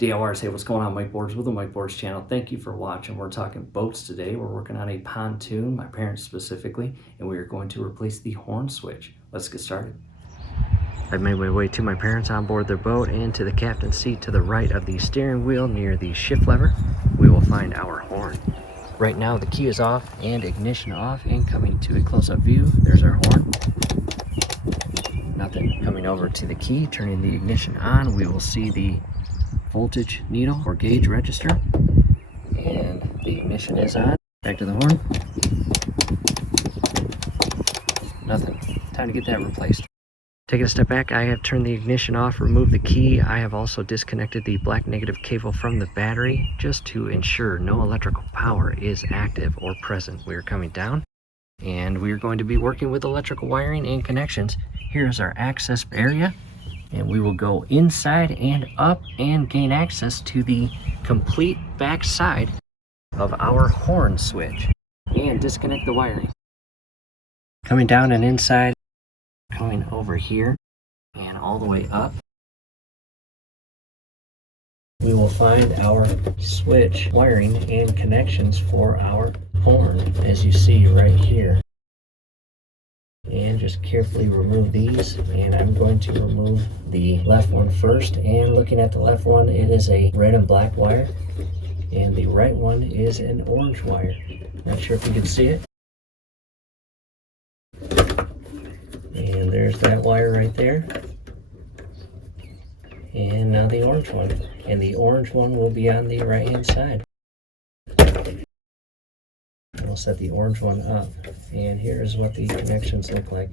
DIYers, hey, what's going on, Mike Boards with the Mike Boards channel? Thank you for watching. We're talking boats today. We're working on a pontoon, my parents specifically, and we are going to replace the horn switch. Let's get started. I've made my way to my parents on board their boat and to the captain's seat to the right of the steering wheel near the shift lever. We will find our horn. Right now the key is off and ignition off, and coming to a close-up view, there's our horn. Nothing. Coming over to the key, turning the ignition on, we will see the voltage needle or gauge register, and the ignition is on. Back to the horn. Nothing. Time to get that replaced. Taking a step back, I have turned the ignition off, removed the key. I have also disconnected the black negative cable from the battery just to ensure no electrical power is active or present. We are coming down and we are going to be working with electrical wiring and connections. Here's our access area, and we will go inside and up and gain access to the complete back side of our horn switch and disconnect the wiring. Coming down and inside, coming over here and all the way up, we will find our switch wiring and connections for our horn, as you see right here. And just carefully remove these, and I'm going to remove the left one first. And looking at the left one, it is a red and black wire, and the right one is an orange wire. Not sure if you can see it. And there's that wire right there. And now the orange one, and the orange one will be on the right hand side. We'll set the orange one up, and here's what the connections look like.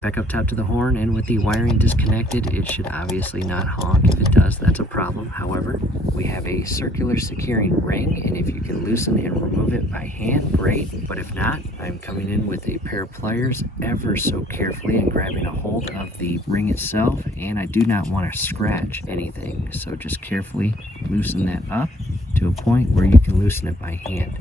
Back up top to the horn, and with the wiring disconnected, it should obviously not honk. If it does, that's a problem. However, we have a circular securing ring, and if you can loosen and remove it by hand, great. But if not, I'm coming in with a pair of pliers ever so carefully and grabbing a hold of the ring itself, and I do not want to scratch anything. So just carefully loosen that up to a point where you can loosen it by hand.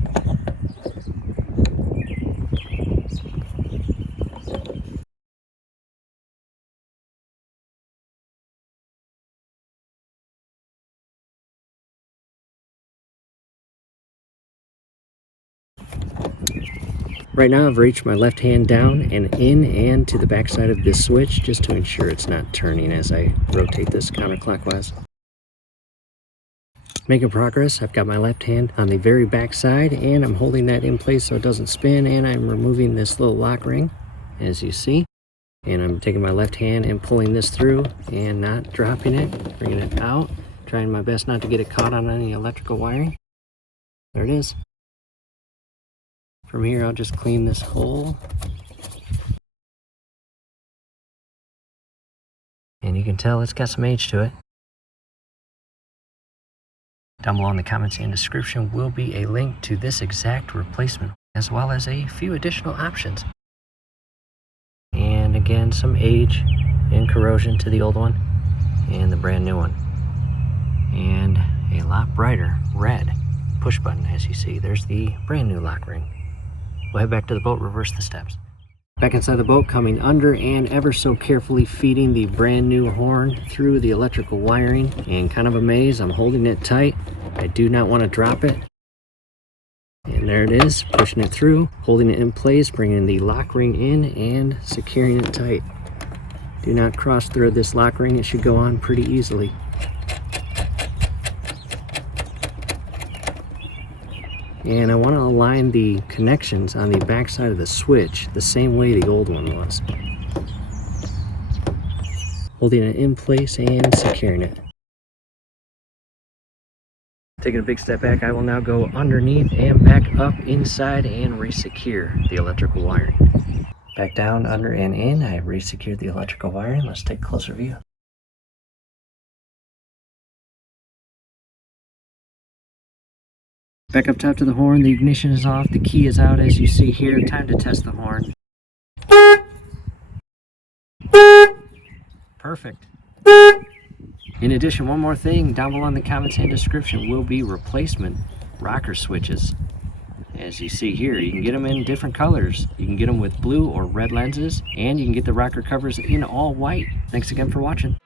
Right now I've reached my left hand down and in and to the back side of this switch just to ensure it's not turning as I rotate this counterclockwise. Making progress. I've got my left hand on the very back side, and I'm holding that in place so it doesn't spin, and I'm removing this little lock ring, as you see. And I'm taking my left hand and pulling this through and not dropping it, bringing it out, trying my best not to get it caught on any electrical wiring. There it is. From here, I'll just clean this hole. And you can tell it's got some age to it. Down below in the comments and description will be a link to this exact replacement, as well as a few additional options. And again, some age and corrosion to the old one and the brand new one. And a lot brighter red push button, as you see. There's the brand new lock ring. We'll head back to the boat, reverse the steps. Back inside the boat, coming under and ever so carefully feeding the brand new horn through the electrical wiring. And kind of a maze, I'm holding it tight. I do not want to drop it. And there it is, pushing it through, holding it in place, bringing the lock ring in and securing it tight. Do not cross thread this lock ring, it should go on pretty easily. And I want to align the connections on the back side of the switch the same way the old one was. Holding it in place and securing it. Taking a big step back, I will now go underneath and back up inside and re-secure the electrical wiring. Back down, under, and in, I have re-secured the electrical wiring. Let's take a closer view. Back up top to the horn, the ignition is off, the key is out as you see here. Time to test the horn. Perfect. In addition, one more thing, down below in the comments and description will be replacement rocker switches. As you see here, you can get them in different colors. You can get them with blue or red lenses, and you can get the rocker covers in all white. Thanks again for watching.